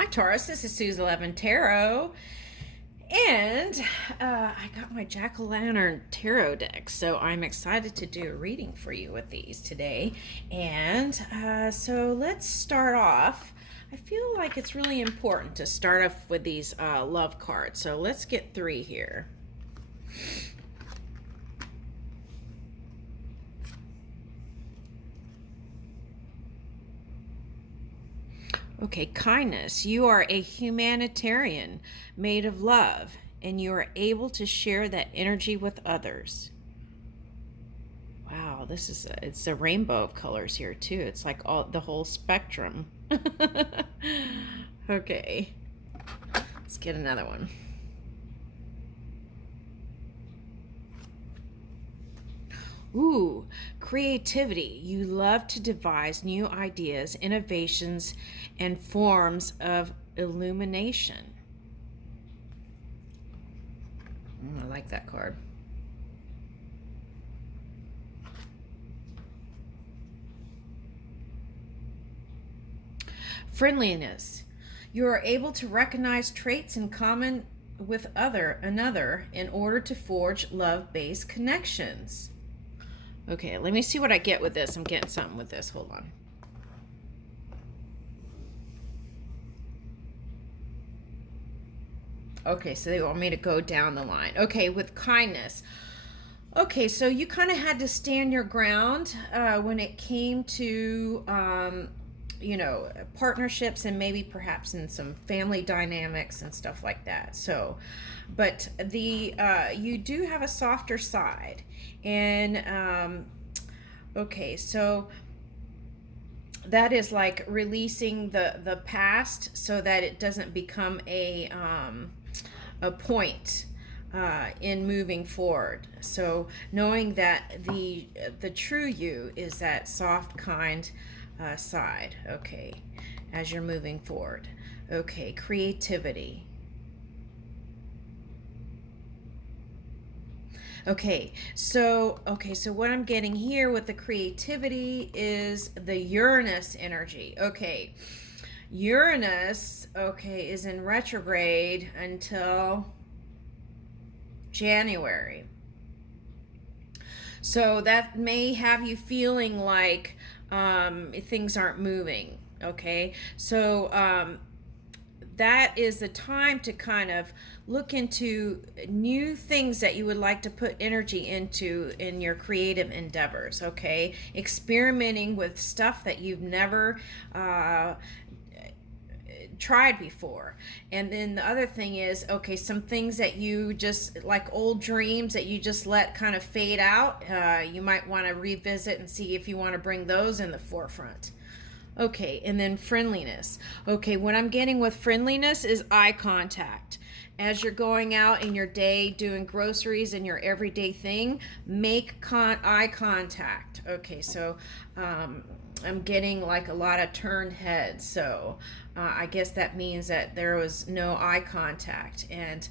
Hi Taurus, this is Sue's 11 Tarot, and I got my Jack-o'-lantern tarot deck, so I'm excited to do a reading for you with these today. And so let's start off. I feel like it's really important to start off with these love cards, so let's get three here. Okay, kindness. You are a humanitarian made of love, and you are able to share that energy with others. Wow, it's a rainbow of colors here too. It's like the whole spectrum. Okay, let's get another one. Ooh, creativity. You love to devise new ideas, innovations, and forms of illumination. I like that card. Friendliness. You are able to recognize traits in common with another in order to forge love-based connections. Okay, let me see what I get with this. I'm getting something with this. Hold on. Okay, so they want me to go down the line. Okay, with kindness. Okay, so you kind of had to stand your ground when it came to, partnerships and maybe perhaps in some family dynamics and stuff like that. So, but you do have a softer side, and okay, so that is like releasing the past so that it doesn't become a point in moving forward. So knowing that the true you is that soft, kind side. Okay, as you're moving forward. Okay, creativity. Okay, so what I'm getting here with the creativity is the Uranus energy. Okay. Uranus, okay, is in retrograde until January. So that may have you feeling like things aren't moving, okay? So that is the time to kind of look into new things that you would like to put energy into in your creative endeavors, okay? Experimenting with stuff that you've never tried before. And then the other thing is, okay, some things that you just like old dreams that you just let kind of fade out, you might want to revisit and see if you want to bring those in the forefront. Okay, and then friendliness. Okay, what I'm getting with friendliness is eye contact. As you're going out in your day doing groceries and your everyday thing, make eye contact. Okay, so I'm getting like a lot of turned heads. So I guess that means that there was no eye contact. And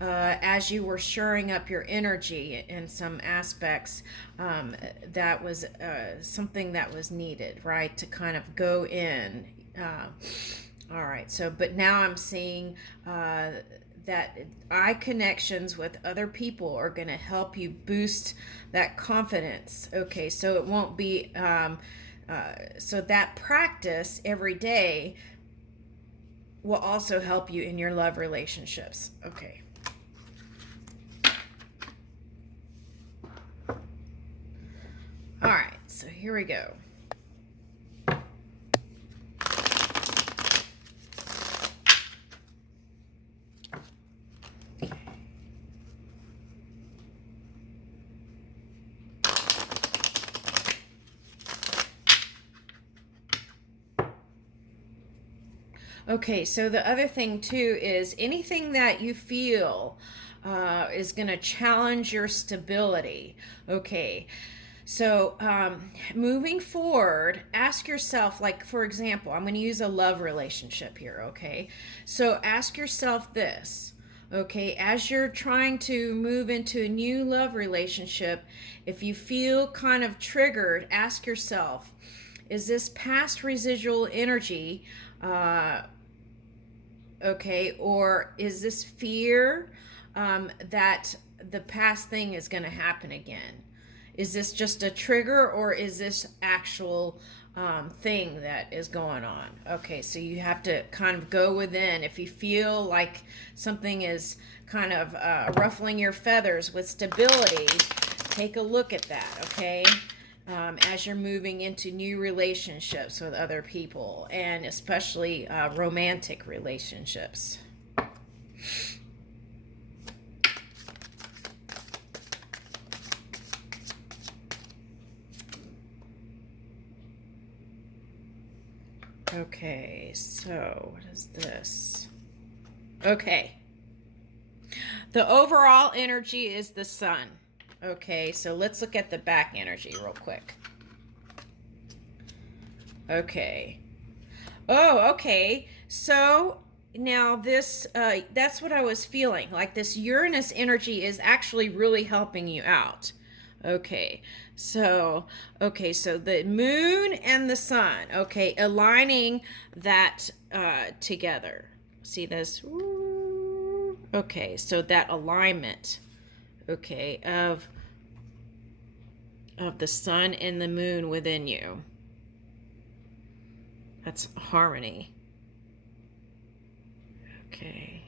as you were shoring up your energy in some aspects, that was something that was needed, right? To kind of go in. All right. So, but now I'm seeing that eye connections with other people are going to help you boost that confidence. Okay. So it won't be, so that practice every day will also help you in your love relationships. Okay. All right, so here we go. Okay, so the other thing too is anything that you feel is going to challenge your stability. Okay, so moving forward, ask yourself, like, for example, I'm going to use a love relationship here, okay? So ask yourself this, okay, as you're trying to move into a new love relationship, if you feel kind of triggered, ask yourself, is this past residual energy Okay, or is this fear that the past thing is going to happen again? Is this just a trigger, or is this actual thing that is going on? Okay, so you have to kind of go within. If you feel like something is kind of ruffling your feathers with stability, take a look at that, okay? As you're moving into new relationships with other people, and especially romantic relationships. Okay, so what is this? Okay. The overall energy is the sun. Okay, so let's look at the back energy real quick. Okay. Oh, okay. So now this, that's what I was feeling. Like this Uranus energy is actually really helping you out. Okay, so the moon and the sun, okay, aligning that together. See this? Okay, so that alignment, okay, of the sun and the moon within you. That's harmony. Okay.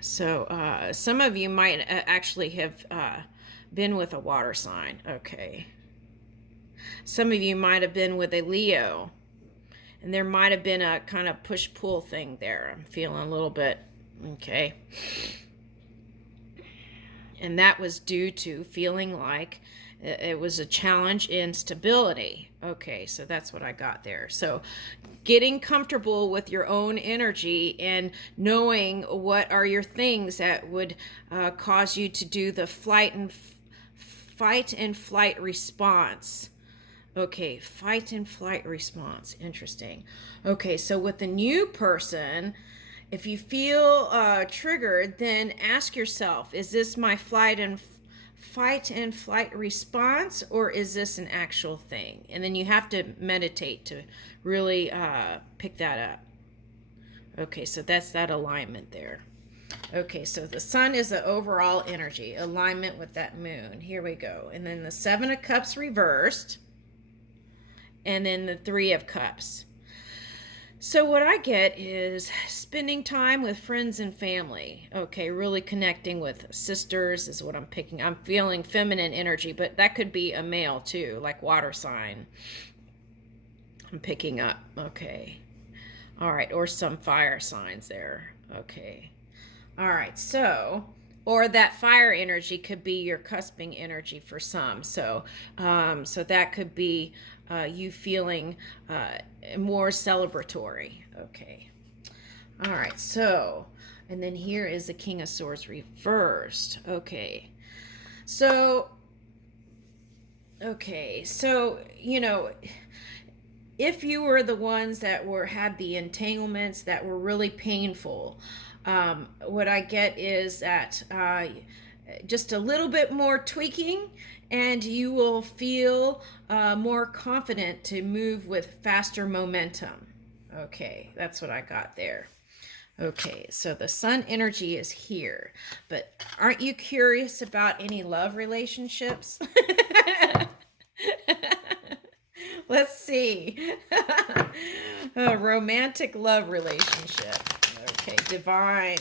So some of you might actually have been with a water sign. Okay. Some of you might have been with a Leo. And there might have been a kind of push-pull thing there. I'm feeling a little bit, okay. And that was due to feeling like it was a challenge in stability. Okay, so that's what I got there. So getting comfortable with your own energy and knowing what are your things that would cause you to do the fight and flight response. Okay, fight and flight response. Interesting. Okay, so with the new person, if you feel triggered, then ask yourself, is this my fight and flight response, or is this an actual thing? And then you have to meditate to really pick that up. Okay, so that's that alignment there. Okay, so the sun is the overall energy, alignment with that moon. Here we go. And then the Seven of Cups reversed, and then the Three of Cups. So what I get is spending time with friends and family. Okay, really connecting with sisters is what I'm picking. I'm feeling feminine energy, but that could be a male too, like water sign. I'm picking up. Okay. All right, or some fire signs there. Okay. All right, so, or that fire energy could be your cusping energy for some. So that could be you feeling more celebratory. Okay. All right, so, and then here is the King of Swords reversed. Okay. So, you know, if you were the ones that had the entanglements that were really painful, what I get is that just a little bit more tweaking, and you will feel more confident to move with faster momentum. Okay, that's what I got there. Okay, so the sun energy is here, but aren't you curious about any love relationships? Let's see. A romantic love relationship. Okay, divine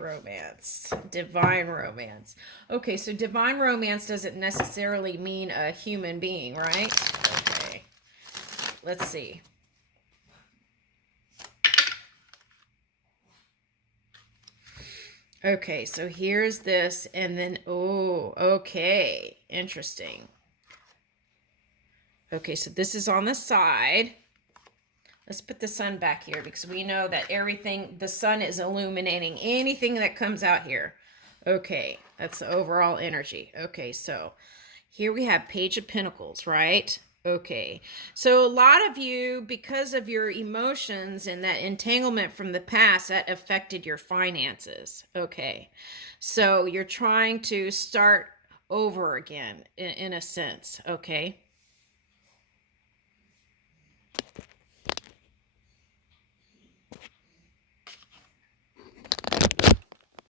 romance. Divine romance. Okay, so divine romance doesn't necessarily mean a human being, right? Okay, let's see. Okay, so here's this, and then, oh, okay, interesting. Okay, so this is on the side. Let's put the sun back here because we know that everything, the sun is illuminating anything that comes out here. Okay, that's the overall energy. Okay, so here we have Page of Pentacles, right? Okay, so a lot of you, because of your emotions and that entanglement from the past, that affected your finances. Okay, so you're trying to start over again in a sense. Okay.